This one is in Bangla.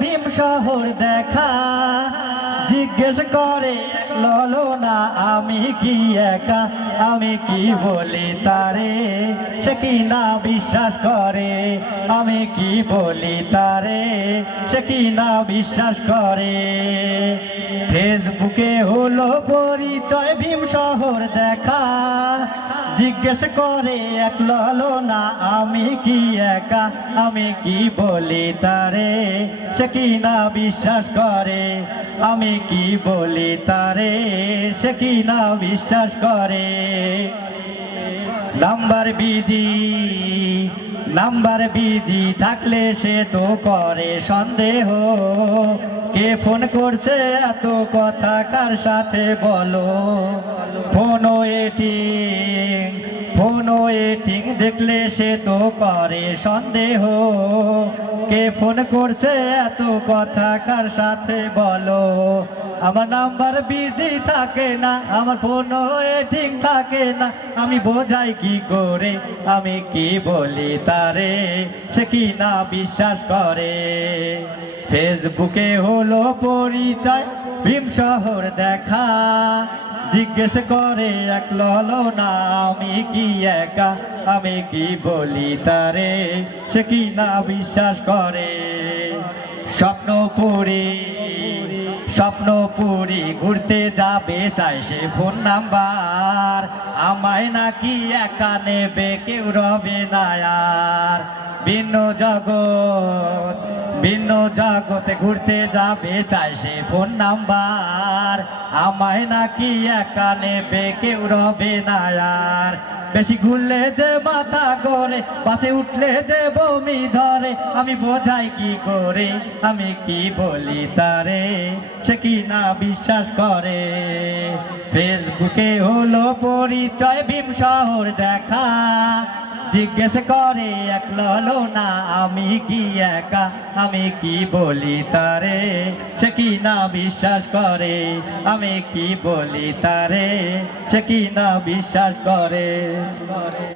ভীম শহর দেখা। জিজ্ঞেস করে, ললো না, আমি কি একা? আমি কি বলি তারে? সে কি না বিশ্বাস করে? আমি কি বলি তারে? সে কি না বিশ্বাস করে? ফেসবুকে হলো পরিচয়, ভীম শহর দেখা। জিজ্ঞেস করে, এক ললো না, আমি কি একা? আমি কি বলি তারে? সে কি না বিশ্বাস করে? আমি কি বলি তারে? সে কি না বিশ্বাস করে? Number busy. নাম্বার বিজি থাকলে সে তো করে সন্দেহ। কে ফোন করছে, এত কথা কার সাথে বলো? ফোন ওয়েটিং ফোন ওয়েটিং দেখলে সে তো করে সন্দেহ। কে ফোন করছে এত কথা কার সাথে বলো? আমার নাম্বার বিজি থাকে না, আমার ফোন ওয়েটিং থাকে না। আমি বোঝাই কি করে, আমি কি বলি তারে, সে কি না বিশ্বাস করে? ফেসবুকে হলো পরিচয়, ভীম শহর দেখা। জিজ্ঞেস করে, এক ললো না, আমি কি একা? আমি কি বলি তারে? সে কি না বিশ্বাস করে? স্বপ্ন পুরি স্বপ্ন পুরি ঘুরতে যাবে, চাই সে ফোন নাম্বার। আমায় নাকি একা নেবে, কেউ রবে না, আর ভিন্ন জগৎ। ভিন্ন জগতে ঘুরতে যাবে, চাই সে ফোন নাম্বার। আমায় নাকি একা নেবে, কেউ রবে না আর। বেশি ঘুরলে যে মাথা করে, বাসে উঠলে যে বমি ধরে, আমি বোঝাই কি করে, আমি কি বলি তারে, সে কি না বিশ্বাস করে। ফেসবুকে হলো পরিচয়, ভীম শহর দেখা। জিজ্ঞেস করে, এক ললো না, আমি কি একা? আমি কি বলি তারে? সে কি না বিশ্বাস করে? আমি কি বলি তারে? সে কি না বিশ্বাস করে?